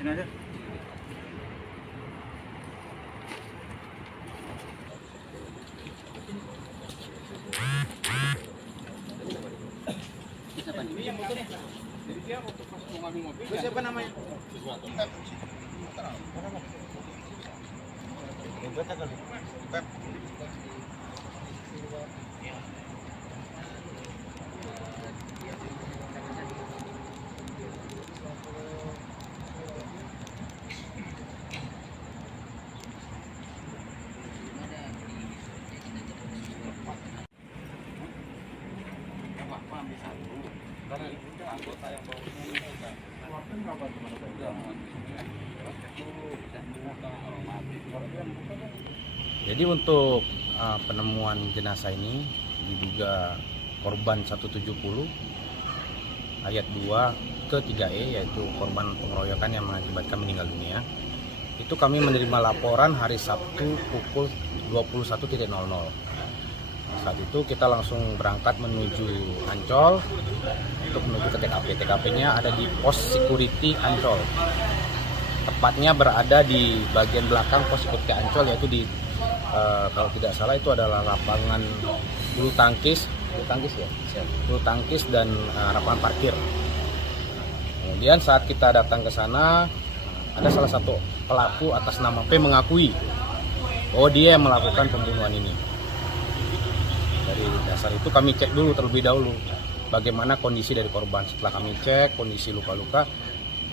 sini aja. Siapa namanya? Karena itu anggota yang bawa Jadi untuk penemuan jenazah ini diduga korban 170 ayat 2 ke 3E, yaitu korban pengeroyokan yang mengakibatkan meninggal dunia. Itu kami menerima laporan hari Sabtu pukul 21.00. Saat itu kita langsung berangkat menuju Ancol untuk menuju ke TKP. TKP-nya ada di pos security Ancol. Tepatnya berada di bagian belakang pos security Ancol, yaitu di kalau tidak salah itu adalah lapangan bulu tangkis dan lapangan parkir. Kemudian saat kita datang ke sana, ada salah satu pelaku atas nama P mengakui bahwa dia yang melakukan pembunuhan ini. Dari dasar itu kami cek dulu terlebih dahulu bagaimana kondisi dari korban. Setelah kami cek kondisi luka-luka,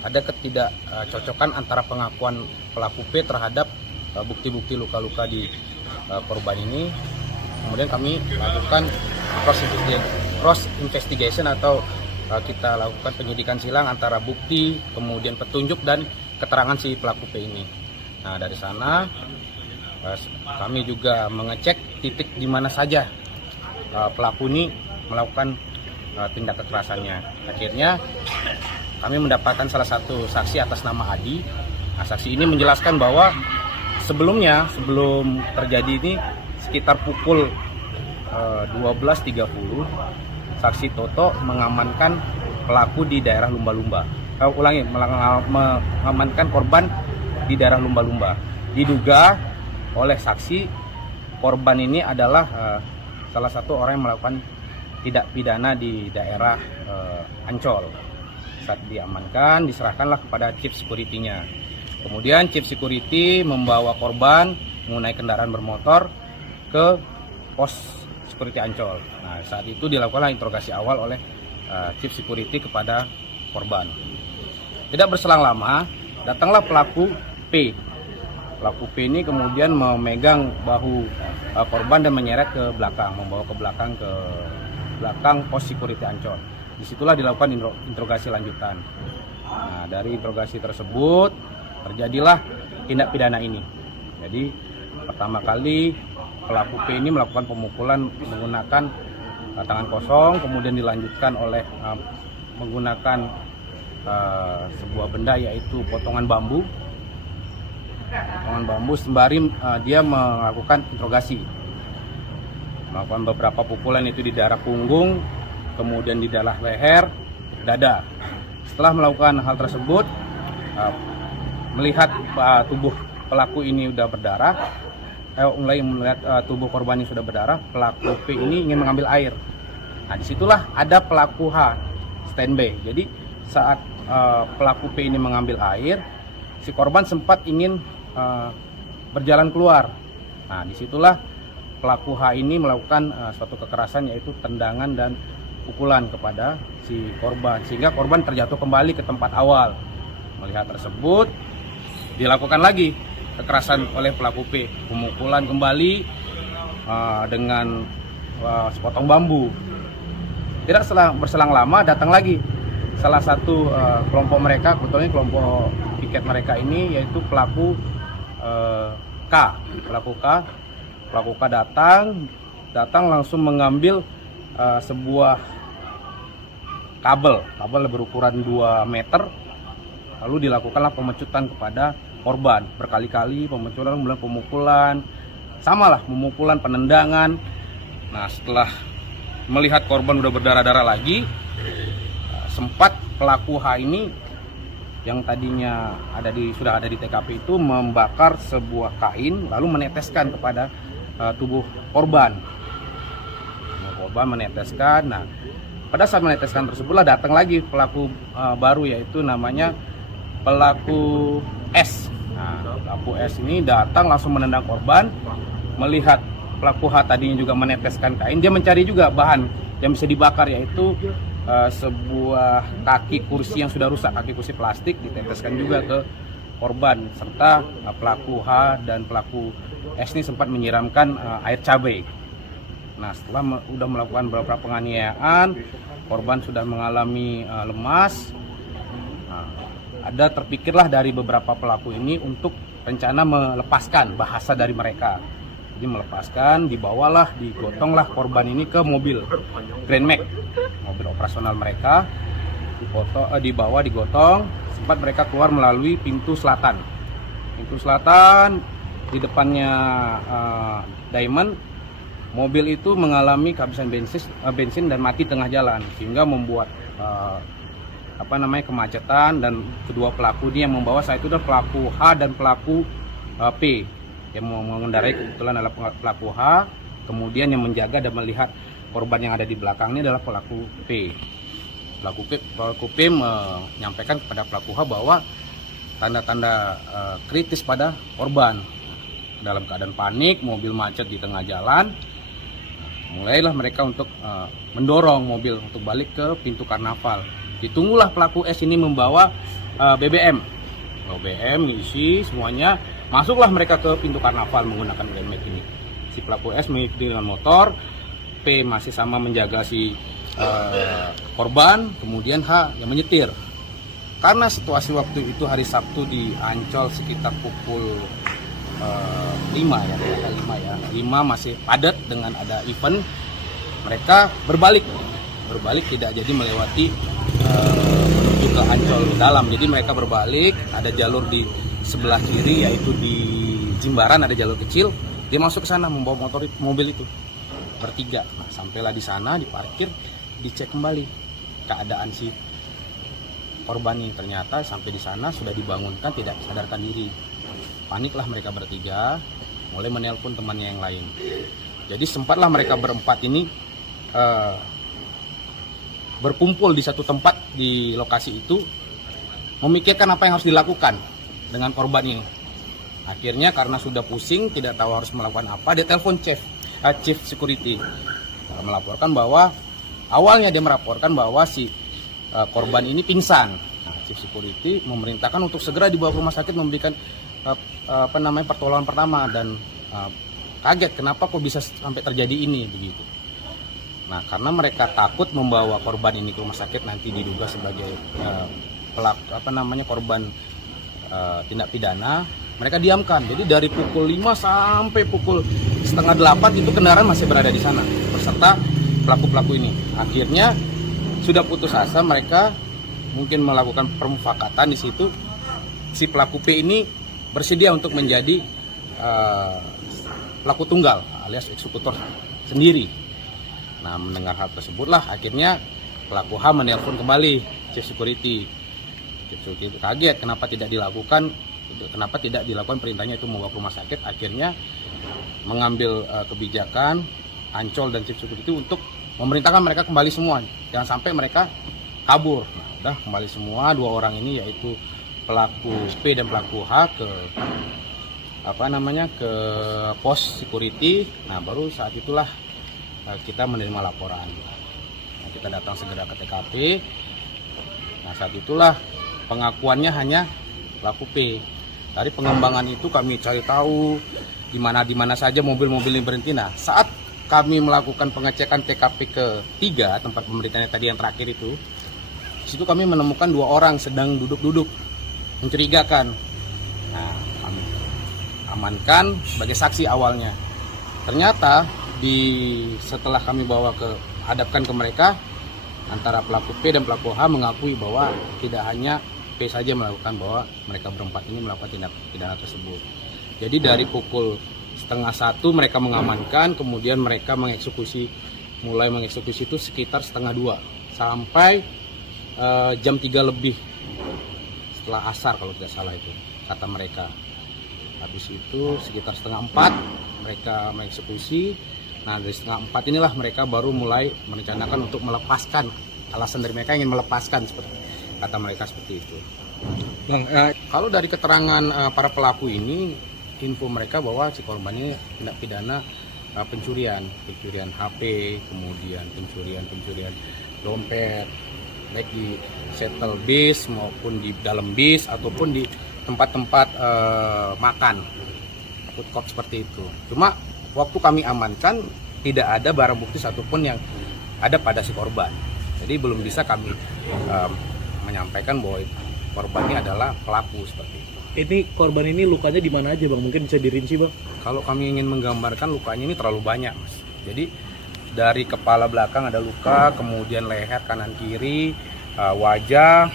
ada ketidakcocokan antara pengakuan pelaku P terhadap bukti-bukti luka-luka di korban ini. Kemudian kami lakukan cross investigation atau kita lakukan penyidikan silang antara bukti, kemudian petunjuk dan keterangan si pelaku P ini. Nah, dari sana kami juga mengecek titik di mana saja pelaku ini melakukan tindak kekerasannya. Akhirnya kami mendapatkan salah satu saksi atas nama Adi. Nah, saksi ini menjelaskan bahwa sebelum terjadi ini sekitar pukul 12.30, saksi Toto mengamankan pelaku di daerah Lumba-Lumba. Mengamankan korban di daerah Lumba-Lumba. Diduga oleh saksi korban ini adalah salah satu orang yang melakukan tindak pidana di daerah Ancol. Saat diamankan, diserahkanlah kepada chief security-nya. Kemudian chief security membawa korban menggunakan kendaraan bermotor ke pos security Ancol. Nah, saat itu dilakukanlah interogasi awal oleh chief security kepada korban. Tidak berselang lama, datanglah pelaku P. Pelaku P ini kemudian memegang bahu korban dan menyeret ke belakang, membawa ke belakang pos security Ancol. Disitulah dilakukan interogasi lanjutan. Nah, dari interogasi tersebut terjadilah tindak pidana ini. Jadi pertama kali pelaku P ini melakukan pemukulan menggunakan tangan kosong, kemudian dilanjutkan oleh menggunakan sebuah benda, yaitu potongan bambu sembari dia melakukan interogasi, melakukan beberapa pukulan itu di daerah punggung, kemudian di daerah leher, dada. Setelah melakukan hal tersebut, melihat tubuh pelaku ini sudah berdarah, mulai melihat tubuh korban yang sudah berdarah, pelaku P ini ingin mengambil air. Nah, disitulah ada pelaku H standby. Jadi saat pelaku P ini mengambil air, si korban sempat ingin berjalan keluar. Nah, disitulah pelaku H ini melakukan suatu kekerasan, yaitu tendangan dan pukulan kepada si korban, sehingga korban terjatuh kembali ke tempat awal. Melihat tersebut, dilakukan lagi kekerasan oleh pelaku P, pemukulan kembali dengan sepotong bambu. Tidak berselang lama, datang lagi salah satu kelompok mereka, kebetulan kelompok piket mereka ini, yaitu pelaku K. Pelaku K datang langsung mengambil sebuah kabel berukuran 2 meter, lalu dilakukanlah pemecutan kepada korban berkali-kali, pemukulan, samalah pemukulan, penendangan. Nah, setelah melihat korban udah berdarah-darah lagi, sempat pelaku H ini yang tadinya sudah ada di TKP itu membakar sebuah kain lalu meneteskan kepada tubuh korban. Korban meneteskan. Nah, pada saat meneteskan tersebutlah datang lagi pelaku baru, yaitu namanya pelaku S. Nah, pelaku S ini datang langsung menendang korban, melihat pelaku H tadinya juga meneteskan kain, dia mencari juga bahan yang bisa dibakar, yaitu sebuah kaki kursi yang sudah rusak, kaki kursi plastik diteteskan juga ke korban, serta pelaku H dan pelaku S ini sempat menyiramkan air cabai. Nah, setelah sudah melakukan beberapa penganiayaan, korban sudah mengalami lemas. Nah, ada terpikirlah dari beberapa pelaku ini untuk rencana melepaskan bahasa dari mereka. Jadi melepaskan, digotonglah korban ini ke mobil Grand Max, mobil operasional mereka, digotong, sempat mereka keluar melalui pintu selatan. Pintu selatan di depannya Diamond, mobil itu mengalami kehabisan bensin dan mati tengah jalan, sehingga membuat kemacetan, dan kedua pelaku ini yang membawa saat itu adalah pelaku H dan pelaku P. Yang mengendarai kebetulan adalah pelaku H, kemudian yang menjaga dan melihat korban yang ada di belakangnya adalah pelaku P. Pelaku P menyampaikan kepada pelaku H bahwa tanda-tanda kritis pada korban. Dalam keadaan panik, mobil macet di tengah jalan, mulailah mereka untuk mendorong mobil untuk balik ke pintu karnaval. Ditunggulah pelaku S ini membawa BBM isi semuanya. Masuklah mereka ke pintu karnaval menggunakan Grand Max ini. Si pelaku S mengikuti dengan motor, P masih sama menjaga si korban, kemudian H yang menyetir. Karena situasi waktu itu hari Sabtu di Ancol sekitar pukul 5 masih padat dengan ada event, mereka berbalik tidak jadi melewati menuju ke Ancol dalam. Jadi mereka berbalik, ada jalur di sebelah kiri, yaitu di Jimbaran ada jalur kecil, dia masuk ke sana membawa mobil itu bertiga. Nah, sampailah di sana, diparkir, dicek kembali keadaan si korban ini. Ternyata sampai di sana sudah dibangunkan, tidak sadarkan diri. Paniklah mereka bertiga, mulai menelpon temannya yang lain. Jadi sempatlah mereka berempat ini berkumpul di satu tempat di lokasi itu, memikirkan apa yang harus dilakukan dengan korban ini. Akhirnya karena sudah pusing, tidak tahu harus melakukan apa, dia telepon chief security, melaporkan bahwa awalnya dia melaporkan bahwa si korban ini pingsan. Nah, chief security memerintahkan untuk segera dibawa ke rumah sakit memberikan pertolongan pertama, dan kaget kenapa kok bisa sampai terjadi ini begitu. Nah, karena mereka takut membawa korban ini ke rumah sakit nanti diduga sebagai korban tindak pidana, mereka diamkan. Jadi dari pukul 5 sampai pukul setengah 8 itu kendaraan masih berada di sana beserta pelaku-pelaku ini. Akhirnya sudah putus asa, mereka mungkin melakukan permufakatan di situ. Si pelaku P ini bersedia untuk menjadi pelaku tunggal alias eksekutor sendiri. Nah, mendengar hal tersebutlah akhirnya pelaku H menelpon kembali chief security. Kaget kenapa tidak dilakukan perintahnya itu membawa ke rumah sakit. Akhirnya mengambil kebijakan Ancol dan chief security untuk memerintahkan mereka kembali semua, jangan sampai mereka kabur. Nah, udah kembali semua, dua orang ini yaitu pelaku P dan pelaku H ke pos security. Nah, baru saat itulah kita menerima laporan. Nah, kita datang segera ke TKP. Nah, saat itulah pengakuannya hanya pelaku P. Dari pengembangan itu kami cari tahu di mana saja mobil-mobil ini berhenti. Nah, saat kami melakukan pengecekan TKP ke-3, tempat pemberitaannya tadi yang terakhir itu, di situ kami menemukan dua orang sedang duduk-duduk mencurigakan. Nah, kami amankan sebagai saksi awalnya. Ternyata setelah kami bawa hadapkan ke mereka, antara pelaku P dan pelaku H mengakui bahwa tidak hanya P saja melakukan, bahwa mereka berempat ini melakukan tindak pidana tersebut. Jadi dari pukul 12:30 mereka mengamankan, kemudian mereka mulai mengeksekusi itu sekitar 1:30 sampai jam 3 lebih. setelah asar kalau tidak salah itu kata mereka. Habis itu sekitar 3:30 mereka mengeksekusi. Nah dari 3:30 inilah mereka baru mulai merencanakan untuk melepaskan. Alasan dari mereka ingin melepaskan, seperti kata mereka seperti itu. Bang, Kalau dari keterangan para pelaku ini, info mereka bahwa si korban ini tindak pidana pencurian HP, kemudian pencurian dompet, baik di shuttle bis maupun di dalam bis ataupun di tempat-tempat makan, food court seperti itu. Cuma waktu kami amankan tidak ada barang bukti satupun yang ada pada si korban. Jadi belum bisa kami menyampaikan bahwa korban ini adalah pelaku seperti itu. ini korban ini lukanya di mana aja Bang? Mungkin bisa dirinci Bang? Kalau kami ingin menggambarkan lukanya ini terlalu banyak, Mas. Jadi dari kepala belakang ada luka, kemudian leher kanan kiri, wajah,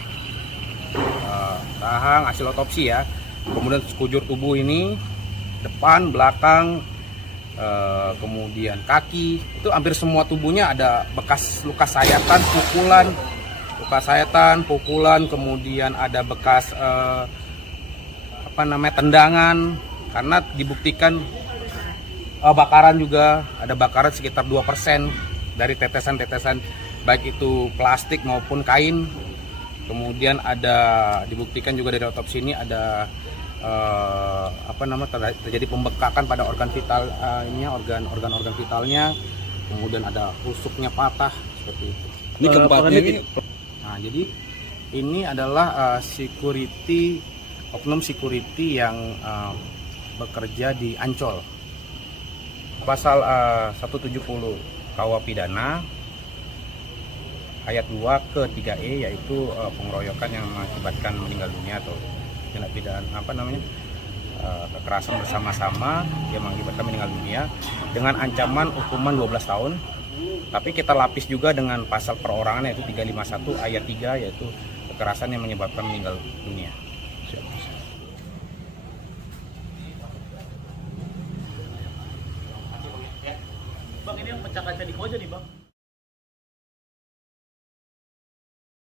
rahang, hasil otopsi ya. Kemudian sekujur tubuh ini, depan, belakang, kemudian kaki, itu hampir semua tubuhnya ada bekas luka sayatan, pukulan, kemudian ada bekas tendangan, karena dibuktikan bakaran juga, ada bakaran sekitar 2% dari tetesan-tetesan baik itu plastik maupun kain. Kemudian ada dibuktikan juga dari otopsi ini ada terjadi pembekakan pada organ vital organ vitalnya, kemudian ada rusuknya patah seperti itu. Ini tempatnya ini. Nah, jadi ini adalah oknum security yang bekerja di Ancol. Pasal 170 KUH Pidana ayat 2 ke 3E, yaitu pengeroyokan yang mengakibatkan meninggal dunia atau tindak pidana kekerasan bersama-sama yang mengakibatkan meninggal dunia dengan ancaman hukuman 12 tahun. Tapi kita lapis juga dengan pasal perorangan yaitu 351 ayat 3, yaitu kekerasan yang menyebabkan meninggal dunia. Bang, ini yang pecah kaca di Koja nih Bang.